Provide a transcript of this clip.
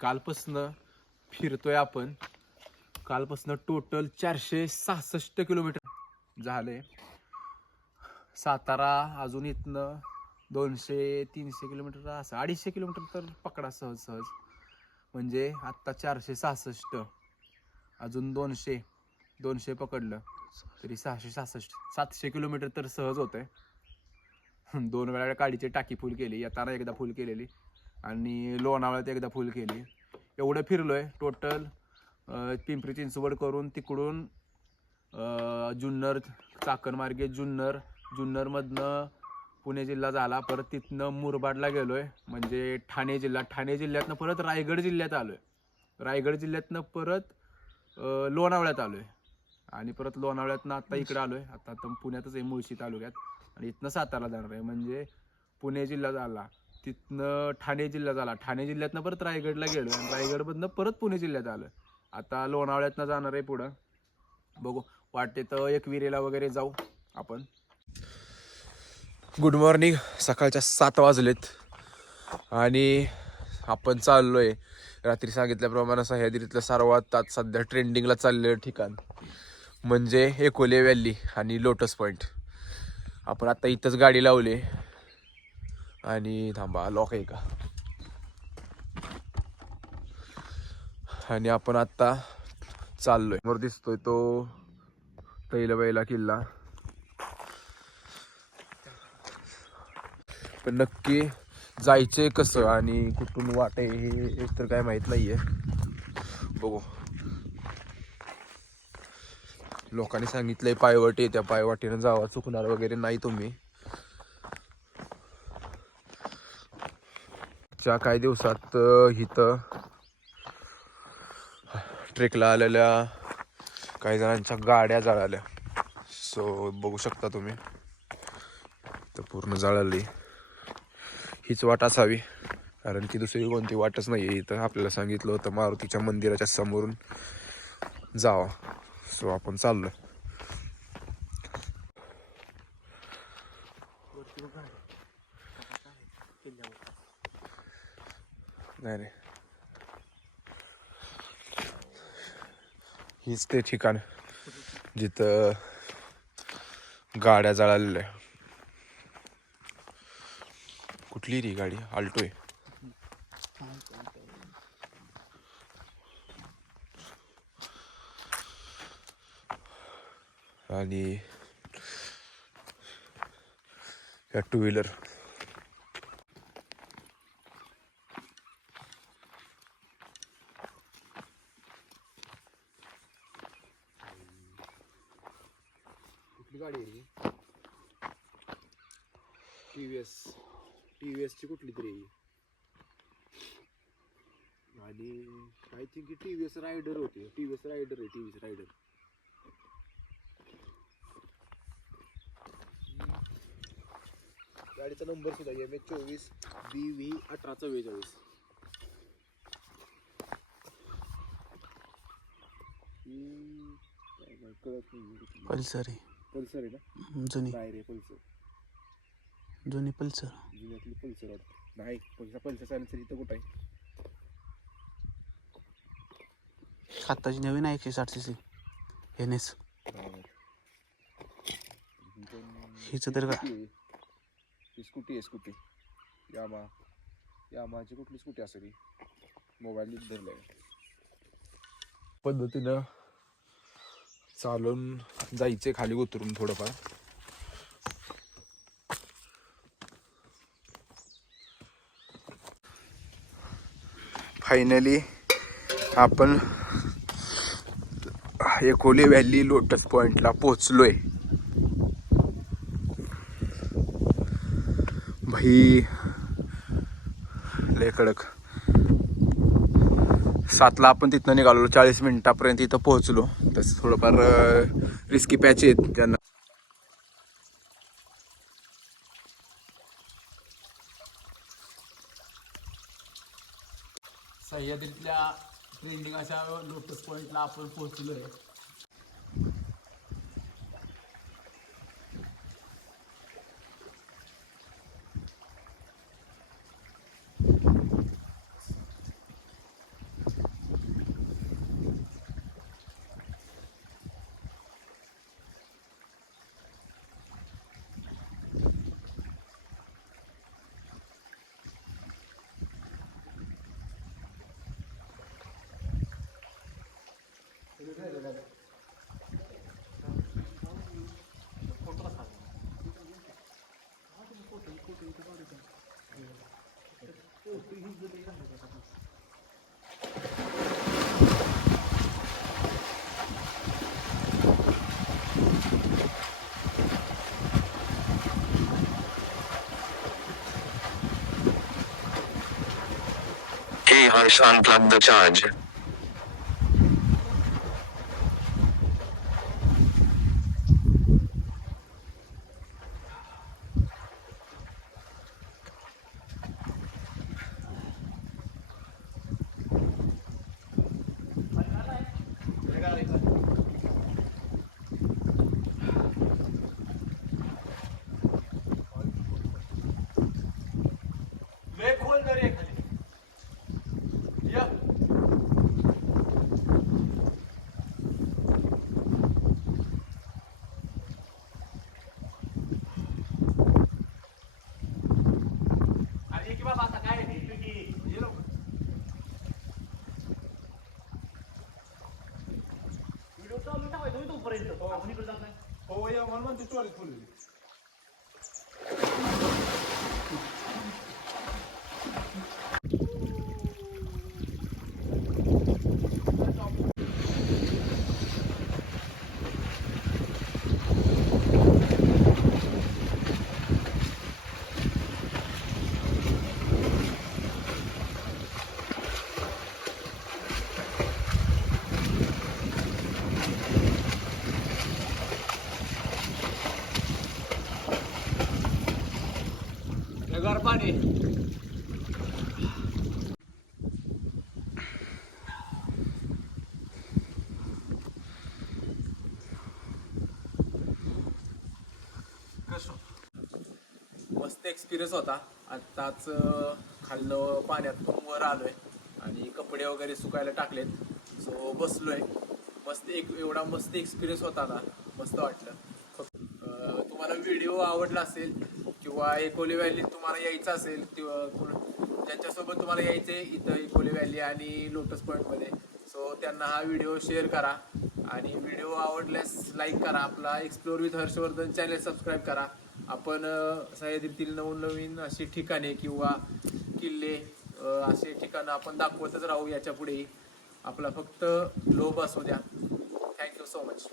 कालपासनं फिरतोय आपण. कालपासनं टोटल चारशे सहासष्ट किलोमीटर झाले. सातारा अजून इथनं दोनशे तीनशे किलोमीटर असं अडीचशे किलोमीटर तर पकडा सहज सहज. म्हणजे आत्ता चारशे सहासष्ट. अजून दोनशे दोनशे पकडलं तरी सहाशे सहासष्ट. सातशे किलोमीटर तर सहज होतंय. दोन वेळा गाडीची टाकी फुल केली येताना एकदा फुल केलेली. आणि लोणावळ्यात एकदा फुल केली. एवढं फिरलोय टोटल पिंपरी चिंचवड करून तिकडून जुन्नर चाकणमार्गे जुन्नर जुन्नरमधनं पुणे जिल्हा झाला. परत तिथनं मुरबाडला गेलोय. म्हणजे ठाणे जिल्हा. ठाणे जिल्ह्यातनं परत रायगड जिल्ह्यात आलोय. रायगड जिल्ह्यातनं परत लोणावळ्यात लोणावळ्यात आलोय. आणि परत लोणावळ्यातनं आता इकडे आलोय. आता आता पुण्यातच आहे मुळशी तालुक्यात. आणि इथनं सातारा जाणार आहे. म्हणजे पुणे जिल्हा झाला. तिथनं ठाणे जिल्हा झाला ठाणे जिल्ह्यातनं परत रायगडला गेलो आणि रायगडमधनं परत पुणे जिल्ह्यात आलं आता लोणावळ्यातनं जाणार आहे पुढं. बघू. वाटते तर एक विरेला वगैरे जाऊ आपण. गुड मॉर्निंग सकाळच्या सात वाजलेत. आणि आपण चाललो आहे रात्री सांगितल्याप्रमाणे सह्याद्रीतलं सर्वात आज सध्या ट्रेंडिंगला चाललेलं ठिकाण म्हणजे एकोले व्हॅली आणि लोटस पॉईंट आपण आता इथंच गाडी लावली. आणि थांबा लॉक आहे का? आणि आपण आत्ता चाललोय. वर दिसतोय तो तैलबैला किल्ला. पण नक्की जायचंय कसं आणि कुठून वाट आहे हे तर काय माहीत नाहीये. बघू. लोकांनी सांगितलंय पायवाटी त्या पायवाटीनं जावा चुकणार वगैरे नाही तुम्ही. च्या काही दिवसात इथं ट्रेकला आलेल्या काही जणांच्या गाड्या जळाल्या. सो बघू शकता तुम्ही. तर पूर्ण जळाली. हीच वाट असावी. कारण की दुसरी कोणती वाटच नाही आहे इथं. आपल्याला सांगितलं होतं मारुतीच्या मंदिराच्या समोरून जावा. सो आपण चाललो नाही नाही. हीच ते ठिकाण जिथं गाड्या जळालेल्या कुठली रे गाडी? आल्टो आहे. आणि या टू व्हीलर. कुठली गाडी आहे T V S T V एसची कुठली तरी आहे. आणि I think T V S rider होती. टी व्ही एस रायडर आहे टी व्ही एस रायडर गाडीचा नंबर सुद्धा एम एच चोवीस बी व्ही अठरा चव्वेचाळीस. पल्सर आहे पल्सर आहे ना? जुनी. काय रे पल्सर. जुनी पल्सर. जुन्यातली पल्सर वाटतं. नाही पल्सर पल्सर सायन्सर इथं कुठं आहे? आत्ताची नवीन आहे एकशे साठ सी सी एन एस. हिचं तर का? ही स्कूटी आहे स्कूटी. यामा. यामाची कुठली स्कूटी असेल ही? मोबाईल धरलाय. पद्धतीनं चालून जायचे खाली उतरून थोडंफार. फायनली आपण एकोले व्हॅली लोटस पॉइंटला पोचलोय भाई लय कडक. सातला आपण तिथनं निघालो चाळीस मिनिटापर्यंत इथं पोहोचलो. तसं थोडंफार रिस्की पॅच आहेत ज्यांना. सह्याद्रीतल्या ट्रेंडिंग अशा लोटस पॉईंटला आपण पोहोचलो आहे Unplug the charge. हो या म्हणून ती चोरीत खोलली मस्त एक्सपिरियन्स होता. आत्ताच अं, खालनं पाण्यातून वर आलोय. आणि कपडे वगैरे सुकायला टाकलेत. सो बसलोय. मस्त एक एवढा मस्त एक्सपिरियन्स होता ना. मस्त वाटलं. तुम्हाला व्हिडिओ आवडला असेल किंवा एकोली व्हॅलीत तुम्हाला यायचं असेल किंवा ज्यांच्यासोबत तुम्हाला यायचं आहे इथं एकोली व्हॅली आणि लोटस पॉईंटमध्ये सो त्यांना हा व्हिडिओ शेअर करा आणि व्हिडिओ आवडल्यास लाईक करा. आपला explore with Harshvardhan channel subscribe करा. आपण सह्याद्रीतील नवनवीन अशी ठिकाणे किंवा किल्ले असे ठिकाणं आपण दाखवतच राहू याच्या पुढेही. आपला फक्त लोभ असू द्या. Thank you so much